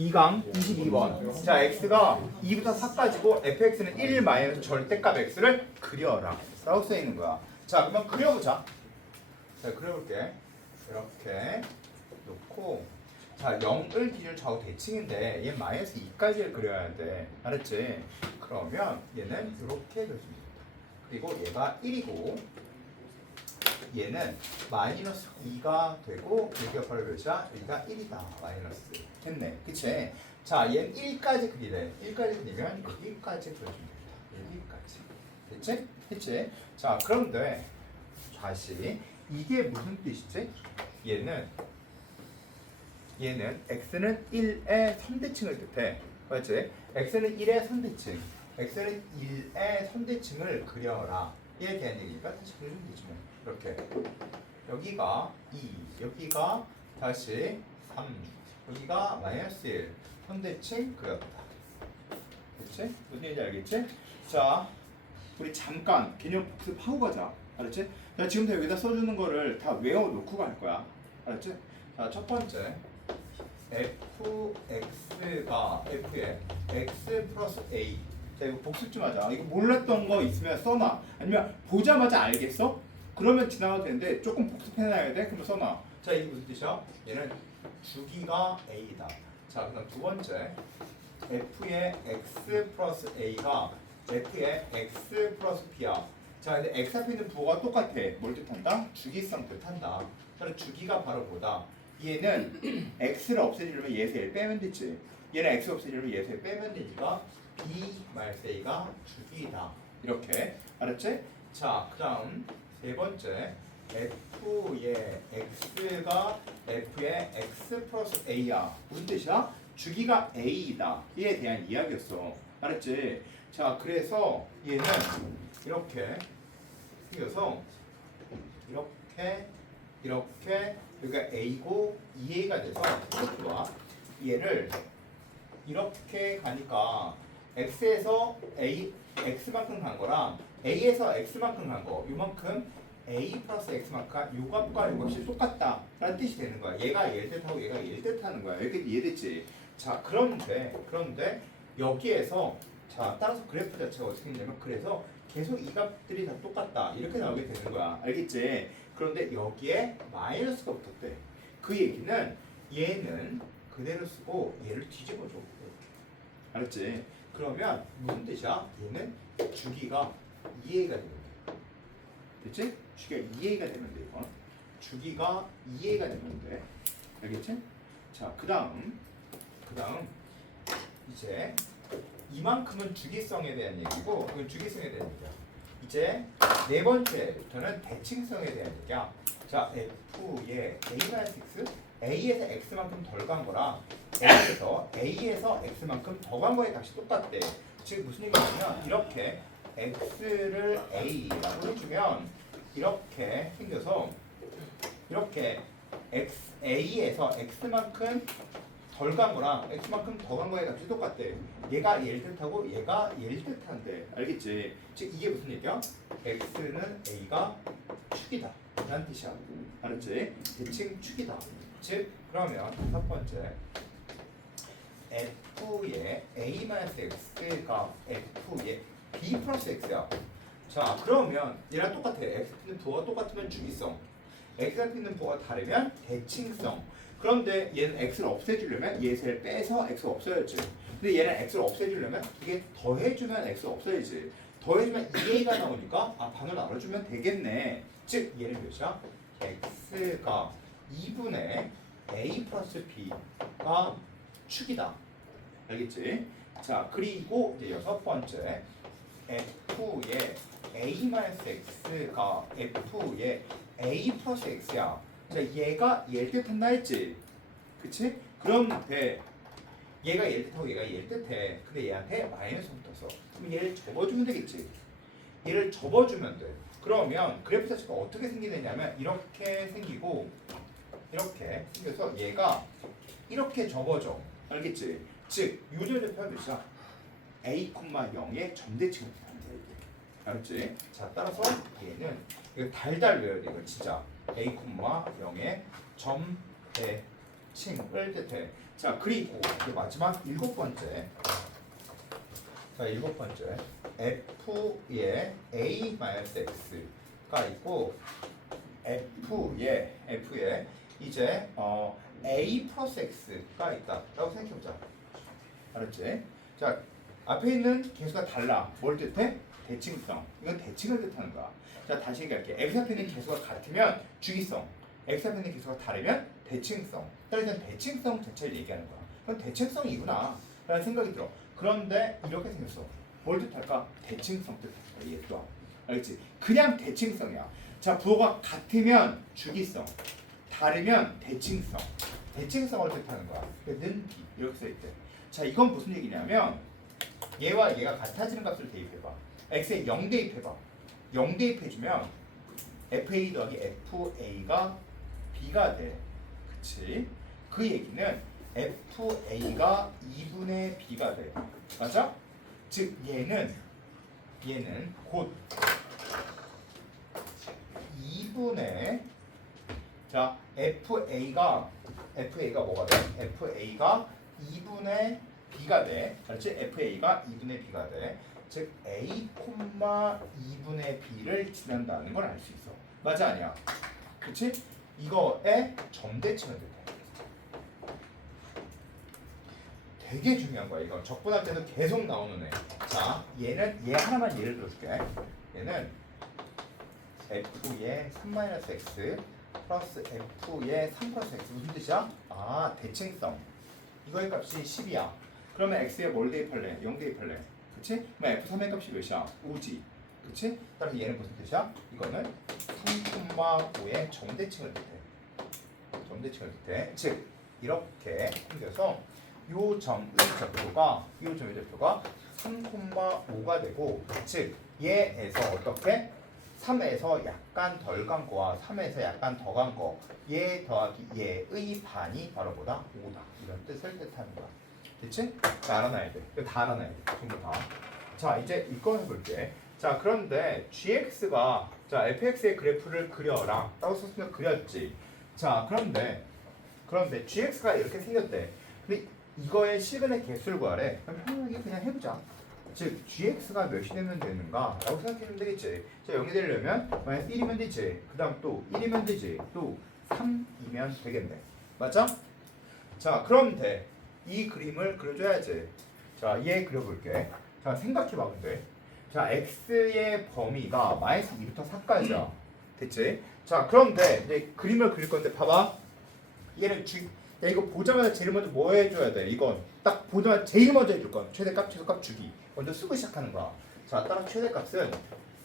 2강 22번. 자, x가 2부터 4까지고 fx는 1 마이너스 절대값 x를 그려라 라고 써 있는 거야. 자, 그러면 그려보자. 자, 그려볼게. 이렇게 놓고, 자, 0을 기준 좌우 대칭인데 얘 마이너스 2까지를 그려야 돼. 알았지? 그러면 얘는 이렇게 그려줍니다. 그리고 얘가 1이고 얘는 마이너스 2가 되고 여기가 바로 몇이야? 여기가 1이다. 마이너스 됐네. 그치? 자, 얘는 1까지 그리래. 1까지 그리면 여기까지 그려주면 됩니다. 여기까지. 됐지? 됐지? 자, 그런데 다시 이게 무슨 뜻이지? 얘는 x는 1의 선대칭을 뜻해. 맞지? x는 1의 선대칭. x는 1의 선대칭을 그려라. 얘에 대한 얘기니까 다시 그려주면 되지 뭐. 이렇게. 여기가 2, 여기가 다시 3, 여기가 마이너스 1. 선대칭 그렸다. 그치? 무슨 얘기인지 알겠지? 자, 우리 잠깐 개념 복습하고 가자. 알았지? 자, 지금부터 여기다 써주는 거를 다 외워놓고 갈 거야. 알았지? 자, 첫 번째 fx가 f의 x 플러스 a. 자, 이거 복습 좀 하자. 이거 몰랐던 거 있으면 써놔. 아니면 보자마자 알겠어? 그러면 지나가도 되는데 조금 복습해놔야 돼? 그러면 써놔. 자, 이게 무슨 뜻이야? 얘는 주기가 a다. 자, 그다음 두 번째 f의 x 플러스 a가 f의 x 플러스 b야. 자, 근데 x 앞에 있는 부호가 똑같아. 뭘 뜻한다? 주기성 뜻한다. 그럼 주기가 바로 뭐다? 얘는 x를 없애주려면 얘에서 1 빼면 되지. 얘는 x 없애주려면 얘에서 1 빼면 되니까 b 마이너스 a가 주기다. 이렇게. 알았지? 자, 그 다음 세 번째 f의 x가 f의 x 플러스 a야. 무슨 뜻이야? 주기가 a이다. 이에 대한 이야기였어. 알았지? 자, 그래서 얘는 이렇게 생겨서 이렇게 여기가 a고 2a가 돼서 이렇게 와. 얘를 이렇게 가니까 x에서 x만큼 간 거랑 a에서 x만큼 간 거 요만큼 a 플러스 x만큼 요 값과 요 값이 똑같다 라는 뜻이 되는 거야. 얘가 얘를 뜻하고 얘가 얘를 뜻하는 거야. 여기 이해됐지? 자, 그런데 여기에서 자, 따라서 그래프 자체가 어떻게 되냐면 그래서 계속 이 값들이 다 똑같다 이렇게 나오게 되는 거야. 알겠지? 그런데 여기에 마이너스가 붙었대. 그 얘기는 얘는 그대로 쓰고 얘를 뒤집어줘. 이렇게. 알았지? 그러면 무슨 뜻이야? 얘는 주기가 2a가 되면 돼. 됐지? 주기가 2a가 되면 돼. 이건 주기가 2a가 되면 돼. 알겠지? 자, 그 다음 이제 이만큼은 주기성에 대한 얘기고 이건 주기성에 대한 얘기야. 이제 네 번째부터는 대칭성에 대한 얘기야. 자, f의 a-x a에서 x만큼 덜 간 거랑 a에서 x만큼 더 간 거의 값이 똑같대. 즉 무슨 얘기냐면 이렇게 x를 a라고 해주면 이렇게 생겨서 이렇게 a에서 x만큼 덜 간 거랑 x만큼 더 간 거의 값이 똑같대. 얘가 얘를 뜻하고 얘가 얘를 뜻한대. 알겠지? 즉 이게 무슨 얘기야? x는 a가 축이다 라는 뜻이야. 알았지? 대칭 축이다. 즉 그러면 첫 번째 f의 a-x가 f의 b 플러스 x야. 자, 그러면 얘랑 똑같아. x는 부호가 똑같으면 주기성, x한테 있는 부호가 다르면 대칭성. 그런데 얘는 x를 없애주려면 얘를 빼서 x를 없애야지. 근데 얘는 x를 없애주려면 이게 더해주면 x를 없애야지. 더해주면 2a가 나오니까 반을 나눠주면 되겠네. 즉 얘는 몇이야? x가 2분의 a 플러스 b가 축이다. 알겠지? 자, 그리고 이제 여섯 번째 f의 a-x가 f의 a 플러스 x야. 자, 얘가 얘를 뜻한다 했지? 그치? 그럼 돼. 얘가 얘를 뜻하고 얘가 얘를 뜻해. 근데 얘한테 마이너스 붙어서 그럼 얘를 접어주면 되겠지? 얘를 접어주면 돼. 그러면 그래프 자체가 어떻게 생기느냐면 이렇게 생기고 이렇게 생겨서 얘가 이렇게 접어져. 알겠지? 즉 유전자 표현 몇이야? a,0의 점대칭을 뜻한다. 알았지? 자, 따라서 얘는 이거 달달 외워야 돼. 이거 진짜 a,0의 점대칭을 뜻해. 자, 그리고 이제 마지막 7번째. 자, 7번째. f의 a-x가 있고 f의 이제 a 플러스 x가 있다라고 생각해보자. 알았지? 자, 앞에 있는 개수가 달라. 뭘 뜻해? 대칭성. 이건 대칭을 뜻하는 거야. 자, 다시 얘기할게. x 앞에 있는 개수가 같으면 주기성, x 앞에 있는 개수가 다르면 대칭성. 따라서 대칭성 자체를 얘기하는 거야. 그건 대칭성이구나 라는 생각이 들어. 그런데 이렇게 생겼어. 뭘 뜻할까? 대칭성 뜻할 거야. 얘 또. 알겠지? 그냥 대칭성이야. 자, 부호가 같으면 주기성, 다르면 대칭성. 대칭성을 뜻하는 거야. 는 b 이렇게 써있대. 자, 이건 무슨 얘기냐면 얘와 얘가 같아지는 값을 대입해봐. x에 0 대입해봐. 0 대입해주면 fa 더하기 fa가 b가 돼. 그치? 그 얘기는 fa가 2분의 b가 돼. 맞아? 즉 얘는 곧 2분의 자 fa가 뭐가 돼? fa가 2분의 b가 돼. 그렇지? fa가 2분의 b가 돼. 즉 a, 2분의 b를 지난다는 걸 알 수 있어. 맞아 아니야? 그렇지? 이거에 점대칭을 뜻해. 되게 중요한 거야. 이거 적분할 때도 계속 나오는 애. 자, 얘 하나만 예를 들어줄게. 얘는 f의 3-x 플러스 f의 3 플러스 x 무슨 뜻이야? 아, 대칭성. 이거의 값이 10이야. 그러면 x에 뭘 대입할래? 0 대입할래. 그치? 그럼 f3의 값이 몇이야? 5지. 그치? 따라서 얘는 무슨 뜻이야? 이거는 3,5의 점대칭을 뜻해. 점대칭을 뜻해. 즉, 이렇게 생겨서 요 점의 좌표가 3,5가 되고, 즉 얘에서 어떻게 3에서 약간 덜 간 거와 3에서 약간 더 간 거, 얘 더하기 얘의 반이 바로 뭐다? 5다. 이런 뜻을 뜻하는 거야. 그치? 다 알아놔야 돼. 이거 다 알아놔야 돼. 전부 다. 자, 이제 이거 해볼게. 자, 그런데 gx가 자 fx의 그래프를 그려라 라고 썼으면 그렸지. 자, 그런데 gx가 이렇게 생겼대. 근데 이거의 시그널 개수를 구하래. 그럼 편하게 그냥 해보자. 즉 gx가 몇이 되면 되는가 라고 생각하면 되겠지. 자, 0이 되려면 만약 1이면 되지. 그 다음 또 1이면 되지. 또 3이면 되겠네. 맞아? 자, 그런데 이 그림을 그려줘야지. 자, 얘 그려볼게. 자, 생각해봐. 근데 자, x의 범위가 마이너스 2부터 4까지야. 됐지? 자, 그런데 이제 그림을 그릴 건데 봐봐. 얘는 야, 이거 보자마자 제일 먼저 뭐 해줘야 돼? 이건 딱 보자마자 제일 먼저 해줄 건 최대값, 최소값 주기. 먼저 쓰고 시작하는 거야. 자, 따라 최대값은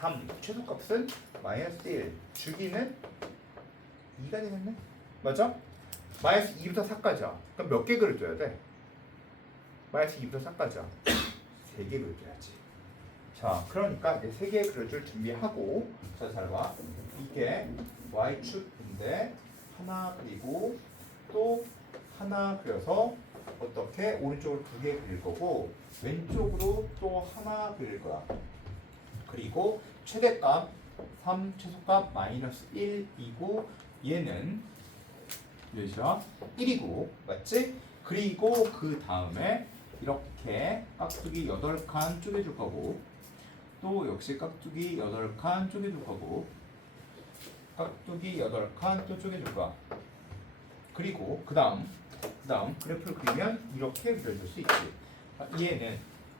3, 최소값은 마이너스 1, 주기는 2가 되겠네? 맞아? 마이너스 2부터 4까지야. 그럼 몇 개 그려줘야 돼? 마이너스 2부터 4까지야. 3개 그려줘야지. 자, 그러니까 이제 3개 그려줄 준비하고, 자, 잘 봐. 이게 y축인데 하나 그리고 또 하나 그려서 어떻게 오른쪽으로 2개 그릴 거고 왼쪽으로 또 하나 그릴 거야. 그리고 최대값 3, 최소값 마이너스 1이고 얘는 몇이야? 1이고 맞지? 그리고 그 다음에 이렇게 깍두기 8칸 쪼개줄 거고 또 역시 깍두기 8칸 쪼개줄 거고 깍두기 8칸 또 쪼개줄 거야. 그리고 그 다음 그래프를 그리면 이렇게 그려줄 수 있지.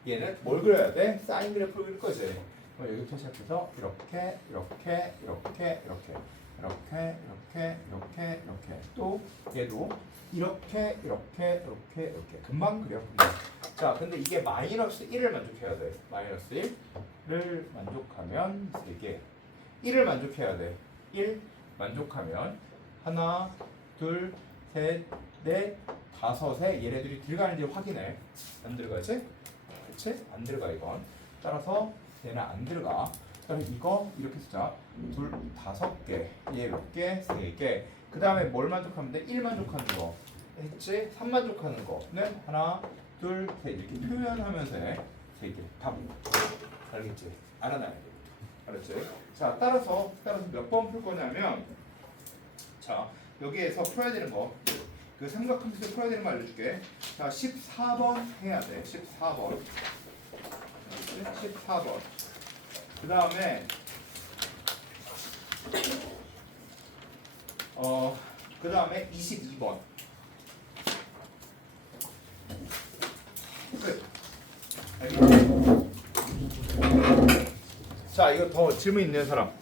얘는 뭘 그려야 돼? 사인 그래프를 그릴 거지. 여기부터 시작해서 이렇게 또 얘도 이렇게 금방 그려. 자, 근데 이게 마이너스 1을 만족해야 돼. 마이너스 1을 만족하면 3개 1을 만족해야 돼. 1 만족하면 하나 둘 셋 넷 다섯에 얘네들이 들어가는지 확인해. 안 들어가지? 그치? 안 들어가 이건. 따라서 얘는 안 들어가. 따라서 이거 이렇게 쓰자. 둘, 5개. 얘 몇 개? 3개. 그 다음에 뭘 만족하면 돼? 1 만족하는 거 했지? 3 만족하는 거는 하나, 둘, 셋 이렇게 표현하면서 해. 3개. 답. 알겠지? 알아놔야 돼. 알았지? 자, 따라서 몇 번 풀 거냐면 자, 여기에서 풀어야 되는 거 그 삼각함수 풀어야 되는 거 알려줄게. 자, 14번 해야 돼. 14번. 14번. 그 다음에 그 다음에 22번. 끝. 알겠지? 자, 이거 더 질문 있는 사람.